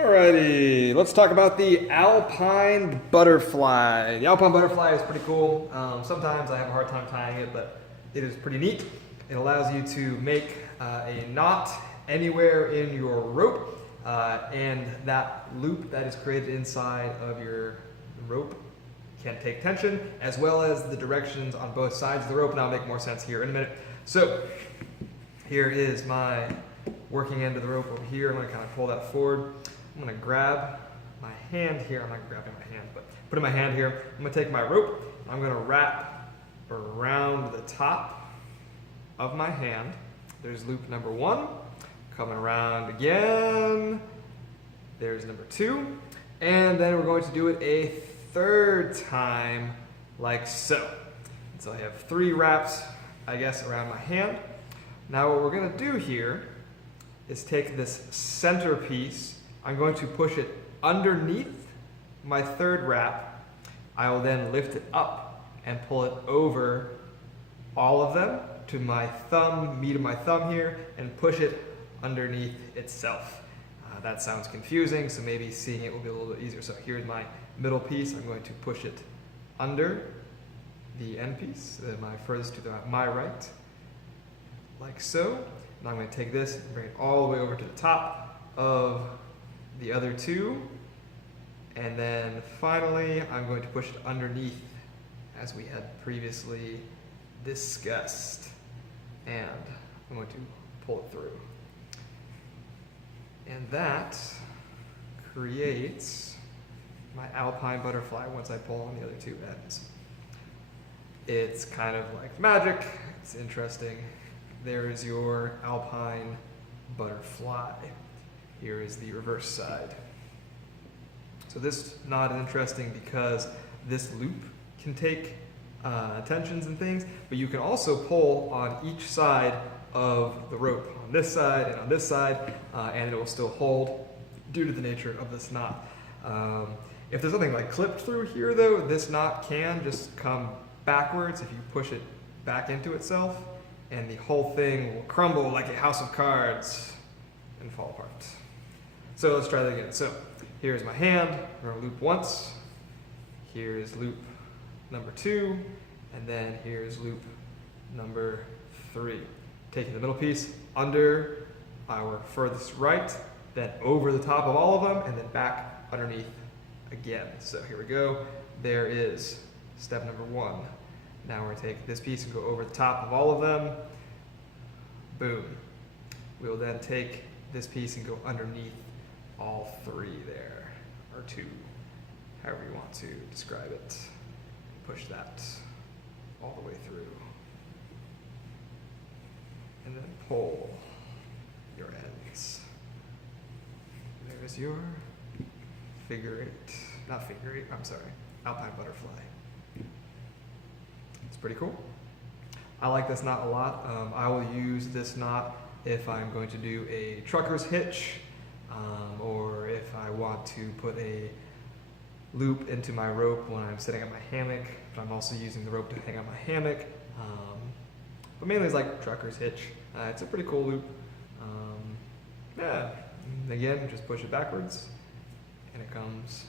Alrighty, let's talk about the Alpine Butterfly. The Alpine Butterfly is pretty cool. Sometimes I have a hard time tying it, but it is pretty neat. It allows you to make a knot anywhere in your rope, and that loop that is created inside of your rope can take tension, as well as the directions on both sides of the rope, and that'll make more sense here in a minute. So, here is my working end of the rope over here. I'm going to kind of pull that forward. I'm going to grab my hand here. I'm not grabbing my hand, but putting my hand here. I'm going to take my rope. I'm going to wrap around the top of my hand. There's loop number 1. Coming around again. There's number 2. And then we're going to do it a third time like so. So I have 3 wraps, I guess, around my hand. Now what we're going to do here is take this center piece. I'm going to push it underneath my 3rd wrap. I will then lift it up and pull it over all of them to my thumb, meat of my thumb here, and push it underneath itself. That sounds confusing, so maybe seeing it will be a little bit easier. So here's my middle piece. I'm going to push it under the end piece, my furthest to my right, like so. And I'm going to take this and bring it all the way over to the top of the other 2. And then finally, I'm going to push it underneath as we had previously discussed. And I'm going to pull it through. And that creates my Alpine Butterfly once I pull on the other 2 ends. It's kind of like magic. It's interesting. There is your Alpine Butterfly. Here is the reverse side. So this knot is interesting because this loop can take tensions and things, but you can also pull on each side of the rope, on this side and on this side, and it will still hold due to the nature of this knot. If there's something like clipped through here though, this knot can just come backwards if you push it back into itself, and the whole thing will crumble like a house of cards and fall apart. So let's try that again. So here's my hand. We're going to loop once. Here's loop number 2. And then here's loop number 3. Taking the middle piece under our furthest right, then over the top of all of them, and then back underneath again. So here we go. There is step number 1. Now we're going to take this piece and go over the top of all of them. Boom. We'll then take this piece and go underneath all 3 there, or 2, however you want to describe it. Push that all the way through. And then pull your ends. There's your Alpine Butterfly. It's pretty cool. I like this knot a lot. I will use this knot if I'm going to do a trucker's hitch, or if I want to put a loop into my rope when I'm sitting on my hammock, but I'm also using the rope to hang on my hammock. But mainly it's like trucker's hitch. It's a pretty cool loop. Yeah, again, just push it backwards and it comes